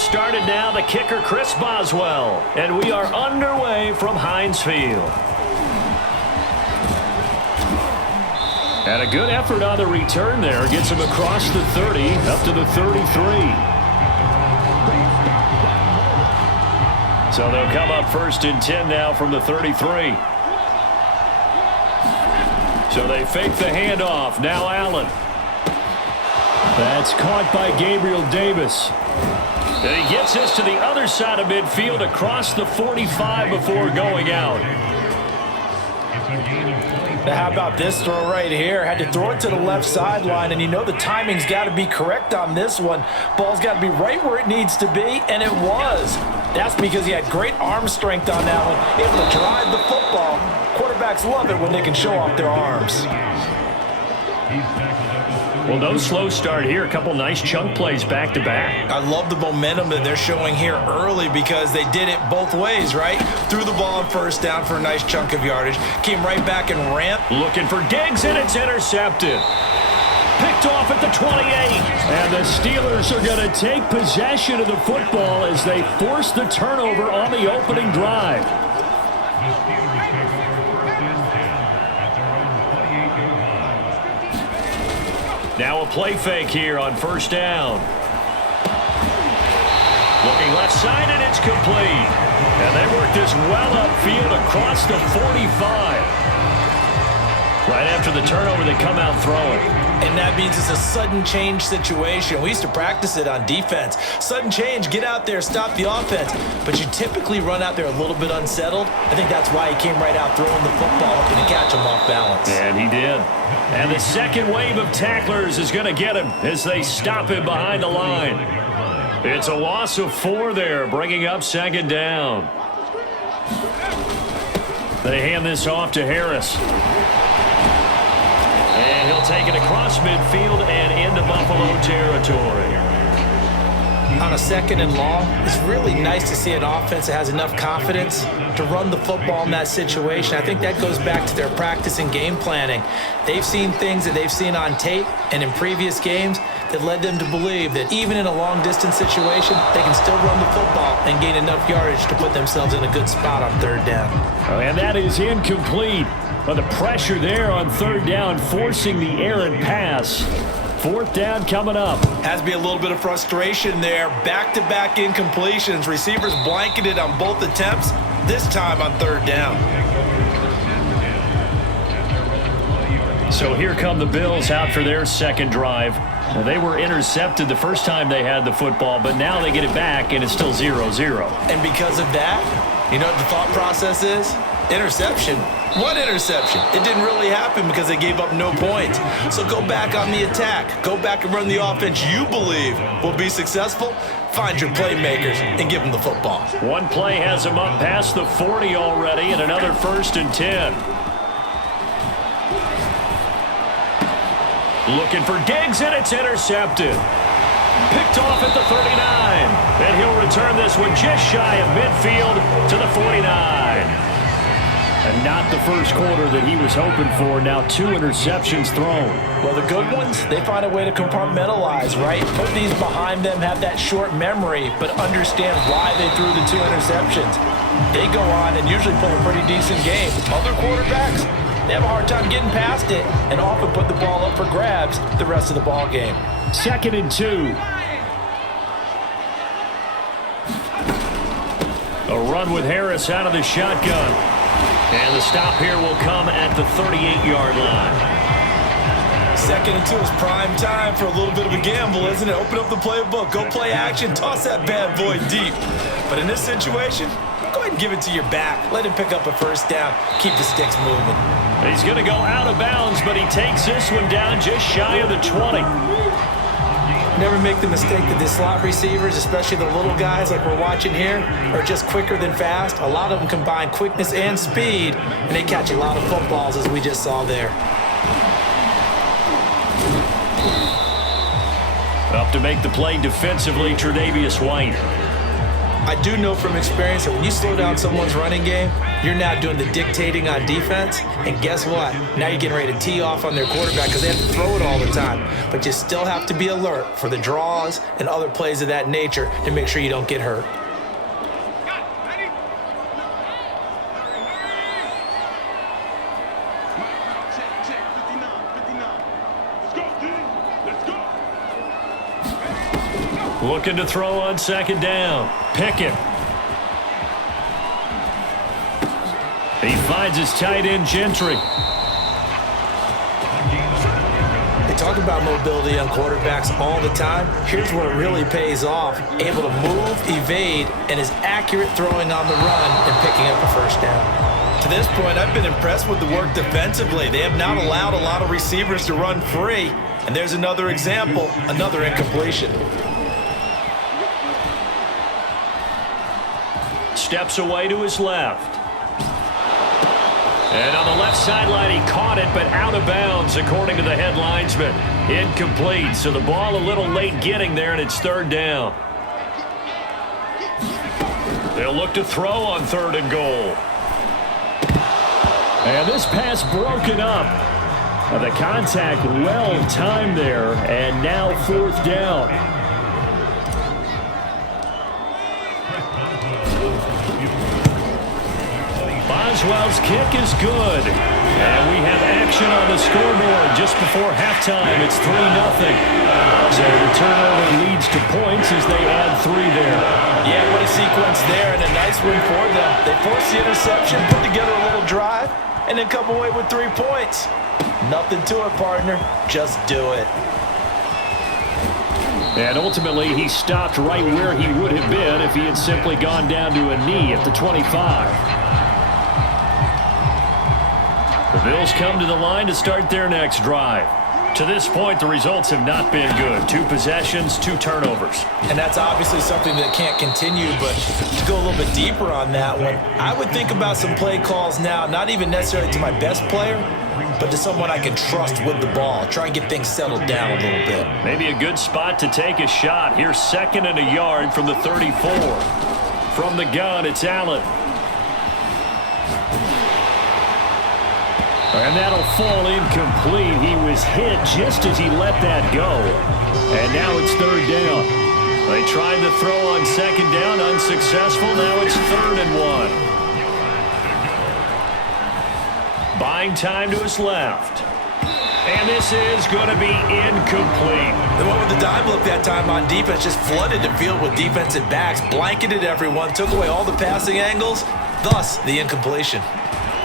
has started now, the kicker Chris Boswell. And we are underway from Heinz Field. And a good effort on the return there. Gets him across the 30, up to the 33. So they'll come up 1st and 10 now from the 33. So they fake the handoff. Now Allen. That's caught by Gabriel Davis. And he gets this to the other side of midfield across the 45 before going out. Now how about this throw right here? Had to throw it to the left sideline, and you know the timing's got to be correct on this one. Ball's got to be right where it needs to be, and it was. That's because he had great arm strength on that one, able to drive the football. Quarterbacks love it when they can show off their arms. Well, no slow start here. A couple nice chunk plays back-to-back. I love the momentum that they're showing here early because they did it both ways, right? Threw the ball on 1st down for a nice chunk of yardage. Came right back and ramped. Looking for Diggs, and it's intercepted. Picked off at the 28. And the Steelers are going to take possession of the football as they force the turnover on the opening drive. Now a play fake here on 1st down. Looking left side, and it's complete. And they work this well upfield across the 45. Right after the turnover, they come out throwing. And that means it's a sudden change situation. We used to practice it on defense. Sudden change, get out there, stop the offense. But you typically run out there a little bit unsettled. I think that's why he came right out throwing the football, hoping to catch him off balance. And he did. And the second wave of tacklers is going to get him as they stop him behind the line. It's a loss of 4 there, bringing up 2nd down. They hand this off to Harris. And he'll take it across midfield and into Buffalo territory. On a 2nd and long, it's really nice to see an offense that has enough confidence to run the football in that situation. I think that goes back to their practice and game planning. They've seen things that they've seen on tape and in previous games that led them to believe that even in a long-distance situation, they can still run the football and gain enough yardage to put themselves in a good spot on 3rd down. And that is incomplete. But the pressure there on 3rd down, forcing the errant pass. 4th down coming up. Has to be a little bit of frustration there. Back-to-back incompletions. Receivers blanketed on both attempts, this time on 3rd down. So here come the Bills out for their 2nd drive. Now, they were intercepted the first time they had the football, but now they get it back, and it's still 0-0. And because of that, you know what the thought process is? Interception. What interception? It didn't really happen because they gave up no points. So go back on the attack. Go back and run the offense you believe will be successful. Find your playmakers and give them the football. One play has them up past the 40 already, and another 1st and 10. Looking for Diggs, and it's intercepted. Picked off at the 39. And he'll return this one just shy of midfield to the 49. And not the first quarter that he was hoping for. Now 2 interceptions thrown. Well, the good ones, they find a way to compartmentalize, right? Put these behind them, have that short memory, but understand why they threw the 2 interceptions. They go on and usually play a pretty decent game. Other quarterbacks, they have a hard time getting past it and often put the ball up for grabs the rest of the ball game. 2nd and 2. A run with Harris out of the shotgun. And the stop here will come at the 38-yard line. 2nd and 2 is prime time for a little bit of a gamble, isn't it? Open up the playbook, go play action, toss that bad boy deep. But in this situation, go ahead and give it to your back. Let him pick up a 1st down. Keep the sticks moving. He's going to go out of bounds, but he takes this one down just shy of the 20. Never make the mistake that the slot receivers, especially the little guys like we're watching here, are just quicker than fast. A lot of them combine quickness and speed, and they catch a lot of footballs, as we just saw there. Up to make the play defensively, Tre'Davious White. I do know from experience that when you slow down someone's running game, you're now doing the dictating on defense. And guess what? Now you're getting ready to tee off on their quarterback because they have to throw it all the time. But you still have to be alert for the draws and other plays of that nature to make sure you don't get hurt. Looking to throw on second down. Pickett. He finds his tight end, Gentry. They talk about mobility on quarterbacks all the time. Here's where it really pays off. Able to move, evade, and is accurate throwing on the run and picking up a first down. To this point, I've been impressed with the work defensively. They have not allowed a lot of receivers to run free. And there's another example, another incompletion. Steps away to his left. And on the left sideline, he caught it, but out of bounds, according to the head linesman. Incomplete, so the ball a little late getting there, and it's third down. They'll look to throw on third and goal. And this pass broken up. The contact well timed there, and now fourth down. Boswell's kick is good. And we have action on the scoreboard just before halftime. It's 3-0. So the turnover leads to points as they add 3 there. Yeah, what a sequence there, and a nice win for them. They forced the interception, put together a little drive, and then come away with 3 points. Nothing to it, partner. Just do it. And ultimately, he stopped right where he would have been if he had simply gone down to a knee at the 25. The Bills come to the line to start their next drive. To this point, the results have not been good. 2 possessions, 2 turnovers. And that's obviously something that can't continue, but to go a little bit deeper on that one, I would think about some play calls now, not even necessarily to my best player, but to someone I can trust with the ball. Try and get things settled down a little bit. Maybe a good spot to take a shot. Here's 2nd and a yard from the 34. From the gun, it's Allen. And that'll fall incomplete. He was hit just as he let that go. And now it's third down. They tried to throw on second down, unsuccessful. Now it's 3rd and 1. Buying time to his left. And this is going to be incomplete. They went with the dime look that time on defense, just flooded the field with defensive backs, blanketed everyone, took away all the passing angles, thus the incompletion.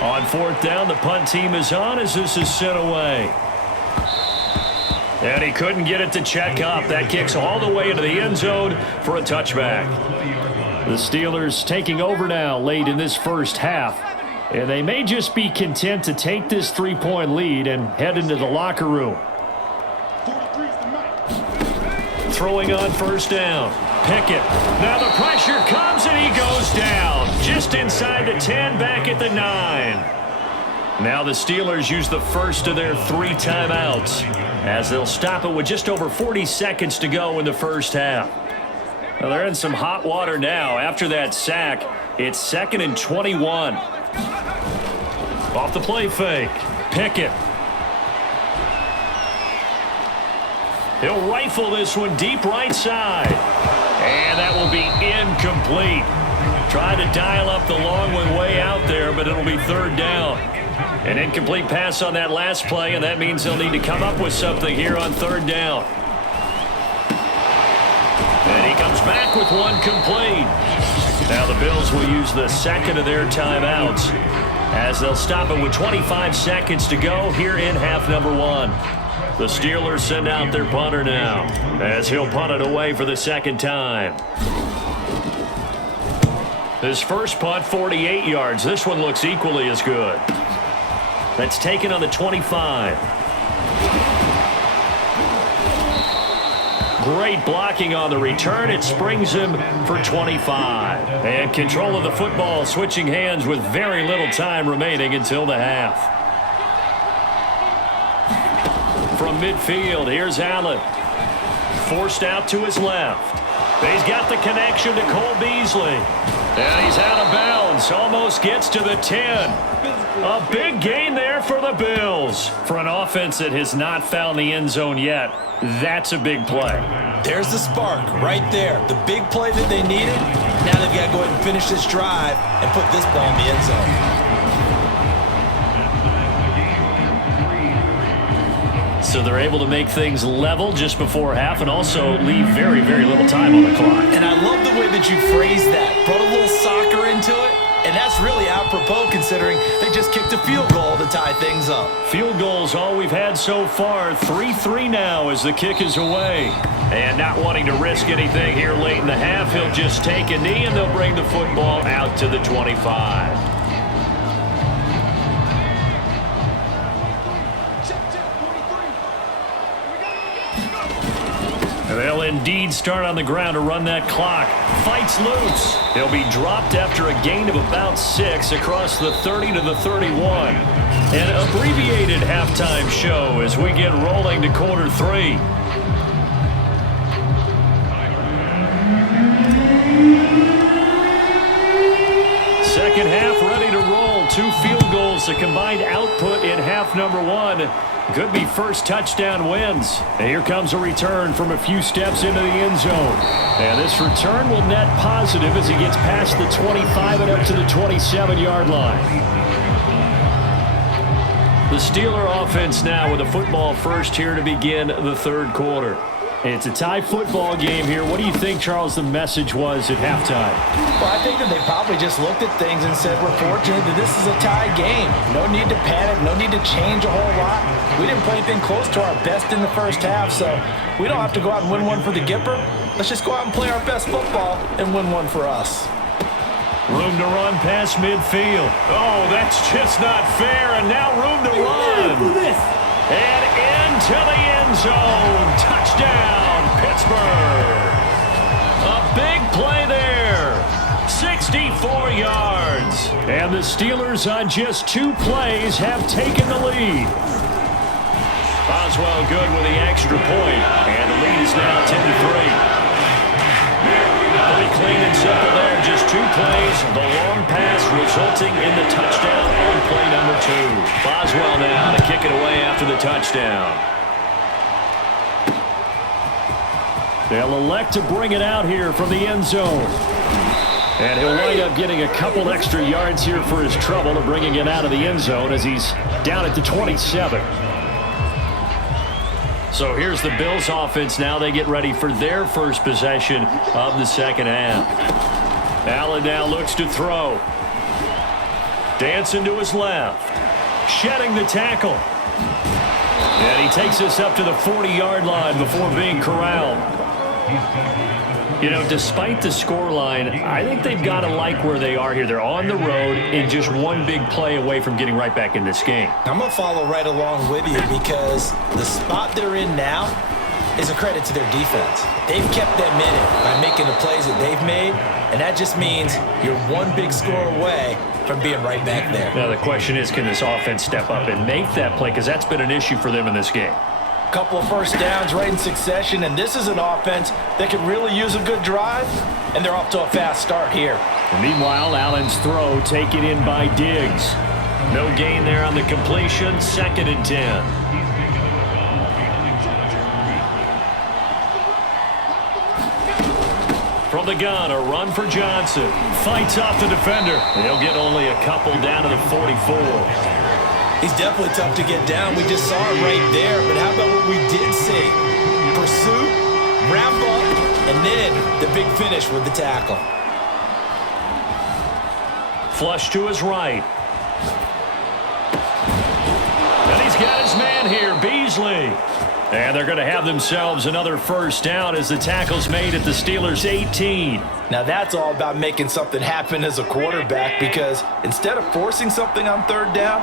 On 4th down, the punt team is on as this is sent away. And he couldn't get it to check up. That kicks all the way into the end zone for a touchback. The Steelers taking over now late in this first half. And they may just be content to take this 3-point lead and head into the locker room. Throwing on first down. Pickett. Now the pressure comes and he goes down. Just inside the 10, back at the 9. Now the Steelers use the first of their 3 timeouts as they'll stop it with just over 40 seconds to go in the first half. Well, they're in some hot water now. After that sack, it's 2nd and 21. Off the play fake. Pickett. He'll rifle this one deep right side. And that will be incomplete. Tried to dial up the long one way out there, but it'll be 3rd down. An incomplete pass on that last play, and that means they'll need to come up with something here on 3rd down. And he comes back with one complete. Now the Bills will use the 2nd of their timeouts as they'll stop it with 25 seconds to go here in half number 1. The Steelers send out their punter now as he'll punt it away for the 2nd time. His first punt, 48 yards. This one looks equally as good. That's taken on the 25. Great blocking on the return. It springs him for 25. And control of the football switching hands with very little time remaining until the half. From midfield, here's Allen. Forced out to his left. He's got the connection to Cole Beasley. And he's out of bounds. Almost gets to the 10. A big gain there for the Bills. For an offense that has not found the end zone yet, that's a big play. There's the spark right there. The big play that they needed. Now they've got to go ahead and finish this drive and put this ball in the end zone. So they're able to make things level just before half and also leave very, very little time on the clock. And I love the way that you phrased that. Brought a little soccer into it. And that's really apropos considering they just kicked a field goal to tie things up. Field goals all we've had so far. 3-3 now as the kick is away. And not wanting to risk anything here late in the half, he'll just take a knee and they'll bring the football out to the 25. They'll indeed start on the ground to run that clock. Fights loose. He'll be dropped after a gain of about 6 across the 30 to the 31. An abbreviated halftime show as we get rolling to quarter 3. Second half ready to roll. 2 field goals, the combined output in half number 1. Could be first touchdown wins. And here comes a return from a few steps into the end zone. And this return will net positive as he gets past the 25 and up to the 27-yard line. The Steeler offense now with a football first here to begin the third quarter. It's a tie football game here. What do you think, Charles, the message was at halftime? Well, I think that they probably just looked at things and said, we're fortunate that this is a tie game. No need to panic. No need to change a whole lot. We didn't play anything close to our best in the first half, so we don't have to go out and win one for the Gipper. Let's just go out and play our best football and win one for us. Room to run past midfield. Oh, that's just not fair. And now room to run. And into the end zone. Touchdown, Pittsburgh. A big play there. 64 yards. And the Steelers on just 2 plays have taken the lead. Boswell good with the extra point. And the lead is now 10-3. Pretty clean and simple there. Just 2 plays. The long pass resulting in the touchdown on play number 2. Boswell now to kick it away after the touchdown. They'll elect to bring it out here from the end zone. And he'll wind up getting a couple extra yards here for his trouble of bringing it out of the end zone as he's down at the 27. So here's the Bills offense now. They get ready for their first possession of the second half. Allen now looks to throw. Dancing to his left. Shedding the tackle. And he takes us up to the 40-yard line before being corralled. You know, despite the scoreline, I think they've got to like where they are here. They're on the road and just one big play away from getting right back in this game. I'm going to follow right along with you because the spot they're in now is a credit to their defense. They've kept them in it by making the plays that they've made, and that just means you're one big score away from being right back there. Now the question is, can this offense step up and make that play? Because that's been an issue for them in this game. Couple of first downs right in succession, and this is an offense that could really use a good drive, and they're off to a fast start here. And meanwhile, Allen's throw taken in by Diggs. No gain there on the completion, 2nd and 10. From the gun, a run for Johnson. Fights off the defender. He'll get only a couple down to the 44. He's definitely tough to get down. We just saw it right there. But how about what we did see? Pursuit, wrap up, and then the big finish with the tackle. Flush to his right. And he's got his man here, Beasley. And they're going to have themselves another first down as the tackle's made at the Steelers' 18. Now that's all about making something happen as a quarterback, because instead of forcing something on 3rd down,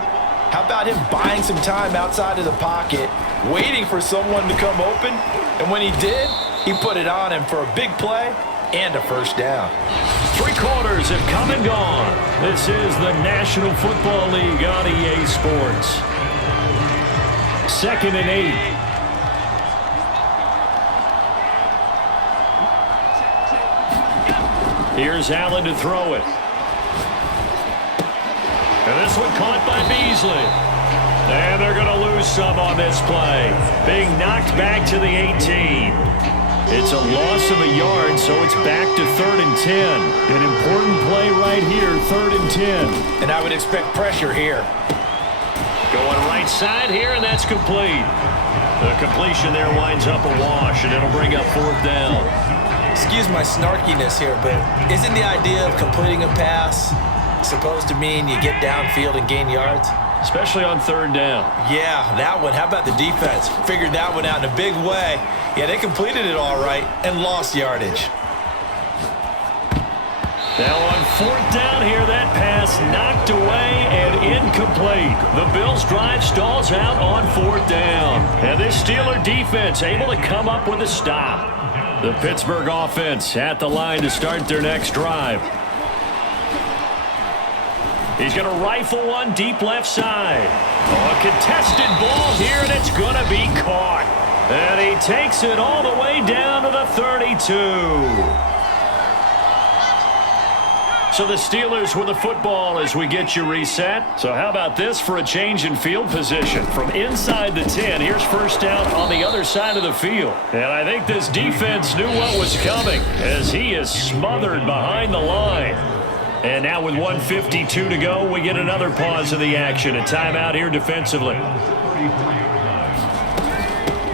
how about him buying some time outside of the pocket, waiting for someone to come open, and when he did, he put it on him for a big play and a first down. 3 quarters have come and gone. This is the National Football League on EA Sports. 2nd and 8. Here's Allen to throw it. And this one caught by Beasley. And they're going to lose some on this play. Being knocked back to the 18. It's a loss of a yard, so it's back to 3rd and 10. An important play right here, 3rd and 10. And I would expect pressure here. Going right side here, and that's complete. The completion there winds up a wash, and it'll bring up 4th down. Excuse my snarkiness here, but isn't the idea of completing a pass supposed to mean you get downfield and gain yards? Especially on 3rd down. Yeah, that one. How about the defense? Figured that one out in a big way. Yeah, they completed it all right and lost yardage. Now on 4th down here, that pass knocked away and incomplete. The Bills' drive stalls out on 4th down. And this Steeler defense able to come up with a stop. The Pittsburgh offense at the line to start their next drive. He's going to rifle one deep left side. Oh, a contested ball here, and it's going to be caught. And he takes it all the way down to the 32. So the Steelers with the football as we get you reset. So how about this for a change in field position? From inside the 10, here's 1st down on the other side of the field. And I think this defense knew what was coming as he is smothered behind the line. And now with 1:52 to go, we get another pause of the action. A timeout here defensively.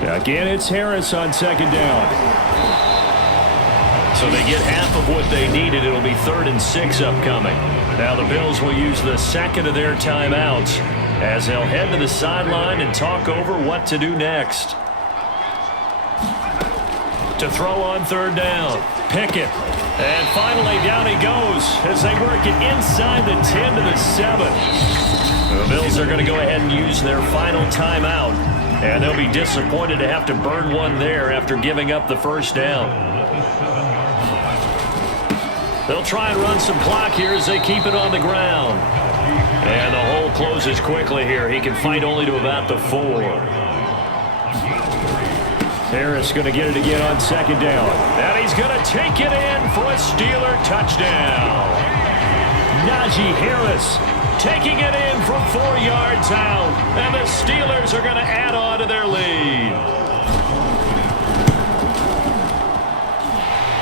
Again, it's Harris on 2nd down. So they get half of what they needed. It'll be 3rd and 6 upcoming. Now the Bills will use the second of their timeouts as they'll head to the sideline and talk over what to do next. To throw on 3rd down. Pickett. And finally down he goes as they work it inside the 10 to the 7. The Bills are going to go ahead and use their final timeout. And they'll be disappointed to have to burn one there after giving up the 1st down. They'll try and run some clock here as they keep it on the ground. And the hole closes quickly here. He can fight only to about the 4. Harris going to get it again on 2nd down. And he's going to take it in for a Steeler touchdown. Najee Harris taking it in from 4 yards out. And the Steelers are going to add on to their lead.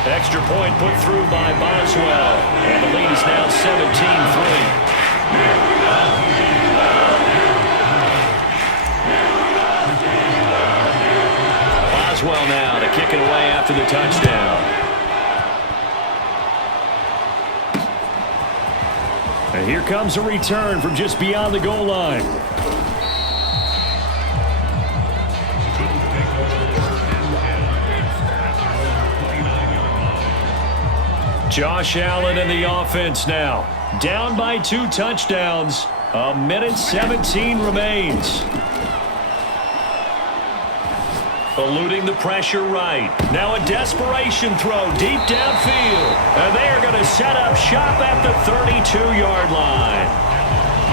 Extra point put through by Boswell. And the lead is now 17-3. Boswell now to kick it away after the touchdown. And here comes a return from just beyond the goal line. Josh Allen in the offense now. Down by 2 touchdowns. 1:17 remains. Eluding the pressure right. Now a desperation throw deep downfield. And they are going to set up shop at the 32-yard line.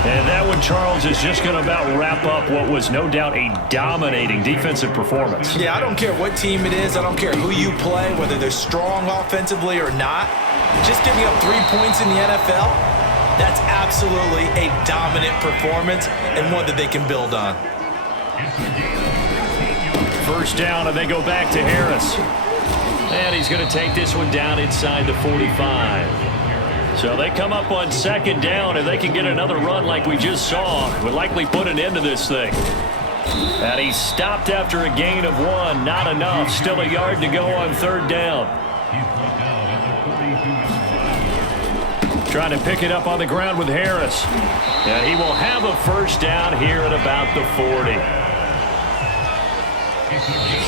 And that one, Charles, is just going to about wrap up what was no doubt a dominating defensive performance. Yeah, I don't care what team it is. I don't care who you play, whether they're strong offensively or not. Just giving up 3 points in the NFL, that's absolutely a dominant performance and one that they can build on. 1st down, and they go back to Harris. And he's going to take this one down inside the 45. So they come up on 2nd down, and they can get another run like we just saw. Would likely put an end to this thing. And he stopped after a gain of 1. Not enough. Still a yard to go on 3rd down. Trying to pick it up on the ground with Harris. And he will have a 1st down here at about the 40.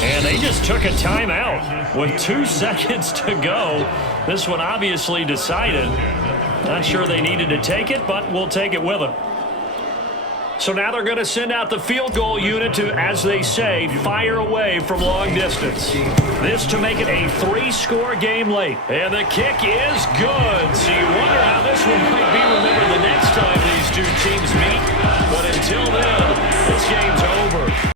And they just took a timeout with 2 seconds to go. This one obviously decided. Not sure they needed to take it, but we'll take it with them. So now they're going to send out the field goal unit to, as they say, fire away from long distance. This to make it a 3-score game late. And the kick is good. So you wonder how this one might be remembered the next time these two teams meet. But until then,